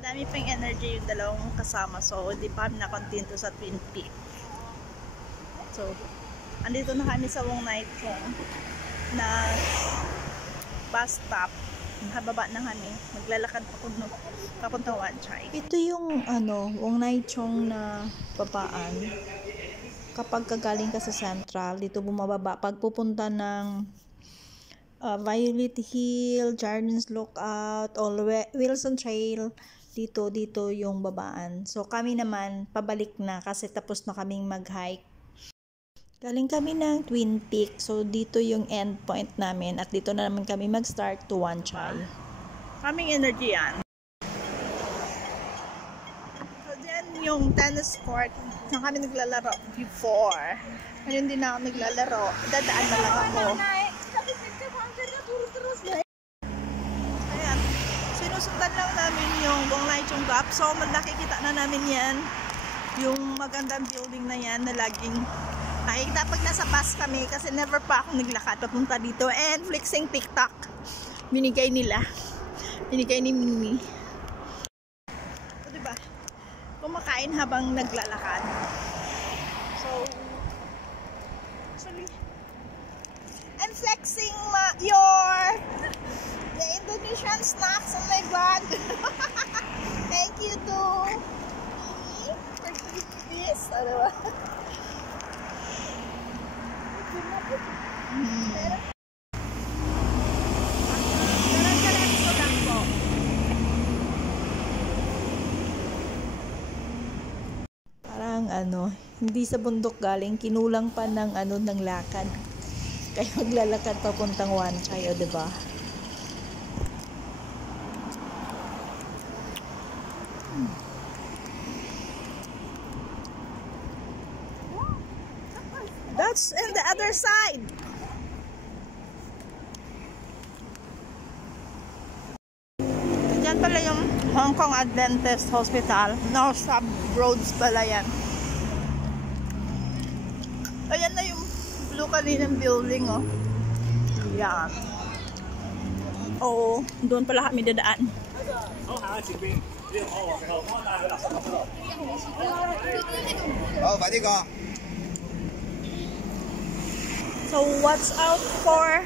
Madami pang energy yung dalawang kasama. So, hindi pa kami nakontento sa Twin Peaks. So, andito na kami sa Wong Nai Chong na bus stop. Hababa na kami. Maglalakad papuntang Wan Chai. Ito yung Wong Nai Chong na babaan. Kapag kagaling ka sa Central, dito bumababa. Pag pupunta ng Violet Hill, Jardins Lookout, Wilson Trail, dito yung babaan. So kami naman pabalik na kasi tapos na kaming mag-hike. Galing kami ng Twin Peaks. So dito yung end point namin at dito na naman kami mag-start to Wan Chai. Kaming energy yan. So dyan yung tennis court na kami naglalaro before. Ngayon din na ako naglalaro. Dadaan na lang ako. Ayan. Sinusundan lang namin yung Wong Nai Chong Gap. So nakikita na namin yan. Yung magandang building na yan na laging nakikita pag nasa bus kami kasi never pa ako naglakad papunta dito. And flexing TikTok. Binigay nila. Binigay ni Mimi. So diba? Kumakain habang naglalakad. So actually I'm flexing the Indonesian snacks on my vlog. Thank you to Mimi for doing this. Ano ba? Diretso lang po. Parang hindi sa bundok galing, kinulang pa ng ng lakad. Kaya maglalakad papuntang Wan Chai, o diba? That's in the other side. Diyan pala yung Hong Kong Adventist Hospital. No, sub roads pala yan. Ayan na yung blue kaninang building, oh. Yan. Oo, doon pala kami dadaan. So what's out for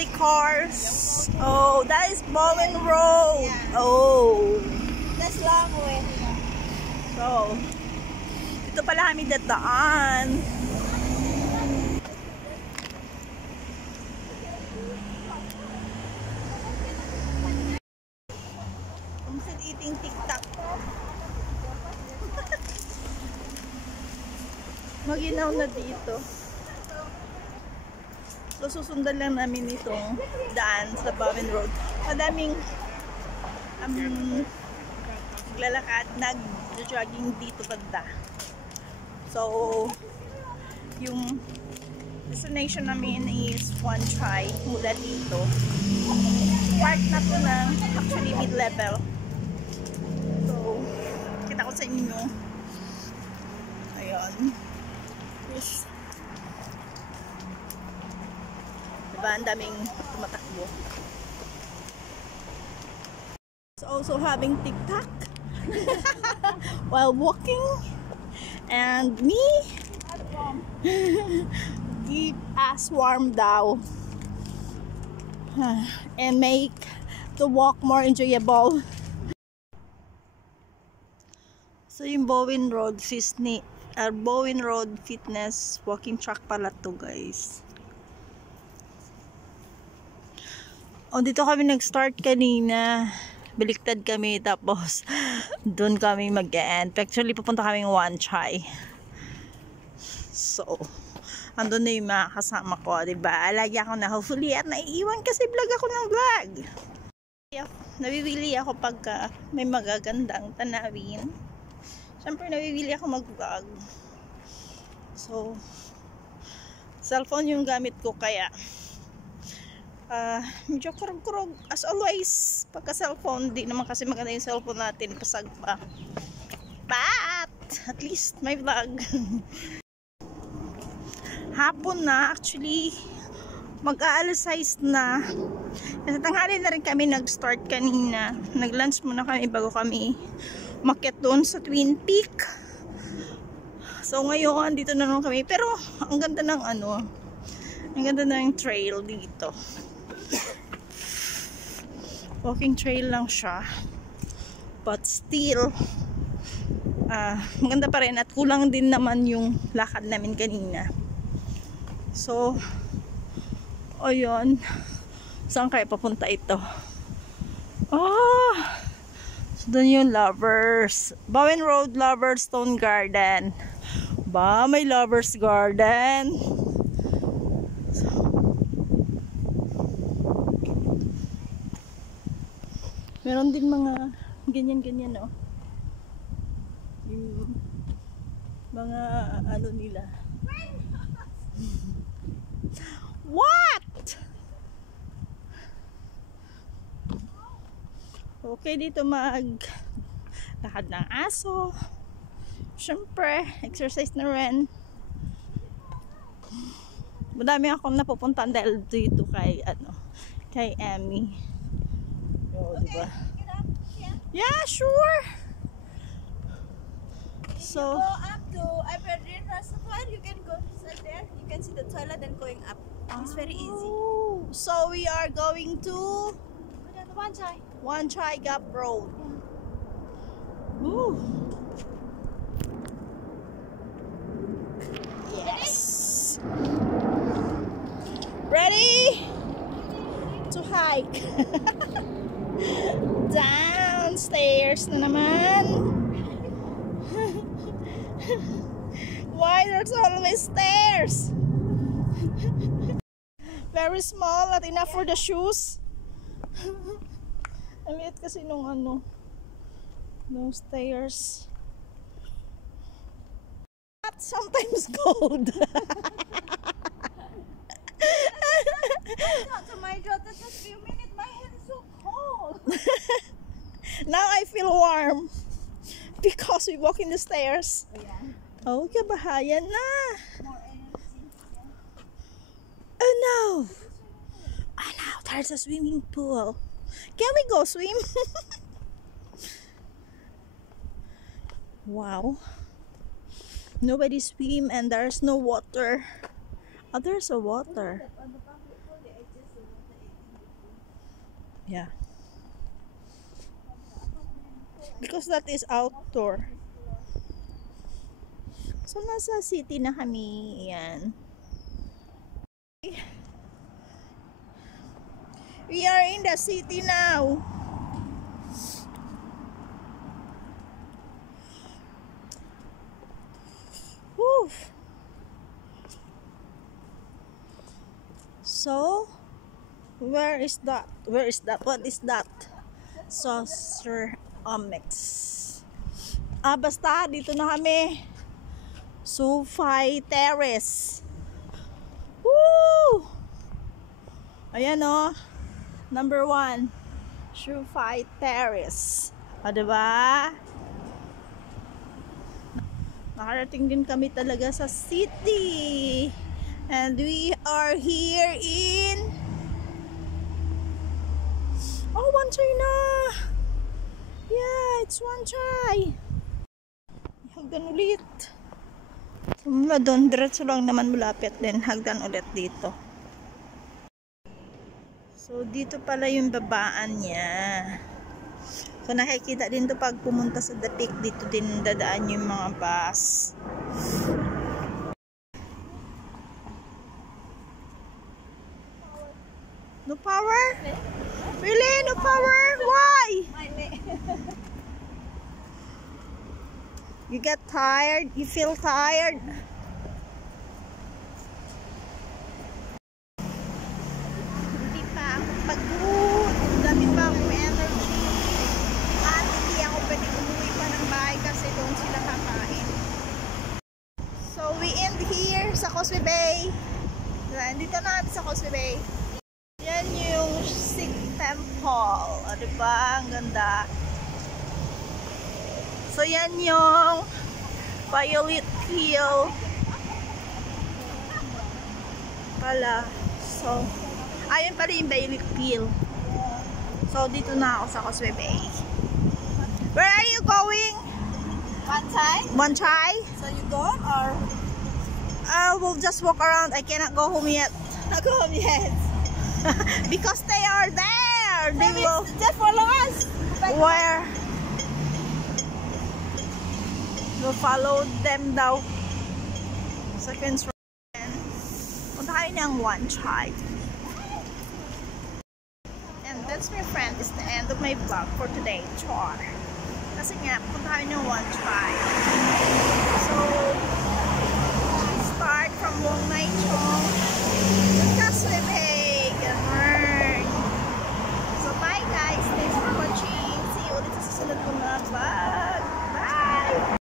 the cars? Oh, that is Bowen Road. Oh, That's long way. so dito pala kami dadaan. I'm eating TikTok. Maginaw na dito. So susundan lang namin itong daan sa Bowen Road. Madaming naglalakad, nag-jogging dito banda. So yung destination namin is Wan Chai mula dito. Park na to ng actually mid-level. So kita ko sa inyo. Ayun. Yes. Diba, ang daming tumatakbo. So also having TikTok while walking, and me keep us warm daw and make the walk more enjoyable. So yung Bowen Road Fitness walking track pala to, guys. O, dito kami nag-start kanina. Baliktad kami, tapos doon kami mag-end. Actually, pupunta kami ng Wan Chai. So, andun na yung mga kasama ko, diba? Lagi ako na hopefully at naiiwan kasi vlog ako ng vlog. Nawiwili ako pagka may magagandang tanawin. Siyempre, nawiwili ako mag-vlog. So, cellphone yung gamit ko, kaya medyo kurog-kurog as always pagka cellphone. Di naman kasi maganda yung cellphone natin, pasag pa, but at least may vlog. Hapon na, actually mag-aalas 6 na. Kasi tanghali na rin kami nag-start kanina. Nag-lunch muna kami bago kami umakyat doon sa Twin Peak. So ngayon, dito na naman kami. Pero ang ganda ng ang ganda ng trail dito. Walking trail lang siya. But still, maganda pa rin at kulang din naman yung lakad namin kanina. So, ayun. Saan kaya papunta ito? So doon yung Lovers. Bowen Road, Lovers Stone Garden. Ba, may Lovers Garden. Meron din mga ganyan-ganyan, no? Yung mga nila. What? Okay dito lakad ng aso. Siyempre, exercise na rin. Madami akong napupuntaan dahil dito kay Emmy. Diba? Yeah, sure. So, go up to Evergreen Reservoir, you can go there. You can see the toilet and going up. It's very easy. So we are going to Wan Chai Gap Road. Ooh. Yes. Ready to hike. Downstairs na naman. Why there's always stairs? Very small, not enough for the shoes. Ang liit kasi nung no stairs. But sometimes cold. to my daughter just few minutes. My hand is so cold. Now I feel warm because we walk in the stairs. Yeah. Oh, kabahayan na. More energy. Yeah. Oh no. Oh no, there's a swimming pool. Can we go swim? Wow. Nobody swim and there's no water. Oh, there's a water. Yeah. Because that is outdoor. So, nasa city na kami. Yan. We are in the city now. Whew. So, where is that? Where is that? What is that? Saucer Omex. Basta, dito na kami. Sufay Terrace. Woo! Ayan o. Number 1. Sufay Terrace. Diba? Nakarating din kami talaga sa city. And we are here in Wan Chai na. Yeah, it's Wan Chai. Hagdan ulit. Doon, diretso lang naman malapit din. Hagdan ulit dito. So, dito pala yung babaan niya. So, nakikita din to pag pumunta sa The Peak. Dito din dadaan yung mga bus. No power? Really? No power? Why? You get tired? You feel tired? Hindi pa ako pagod. Dami pa akong energy. At hindi ako pwede umuwi pa ng bahay kasi doon sila kakain. So we end here sa Causeway Bay. Dito na sa Causeway Bay. Yan yung Sikh Temple. Diba? Ang ganda. So yan yung Violet Hill Palace. So, ayun pala yung Violet Hill. So, dito na ako sa Causeway Bay. Where are you going? One Chai? So you gone or We'll just walk around. I cannot go home yet. not home yet? Because they are there. They will... Just follow us. Where? We'll follow them daw. Seconds right. Punta kayo ng One Chai. And that's my friend. It's the end of my vlog for today. Char. Kasi nga, punta kayo ng One Chai. So,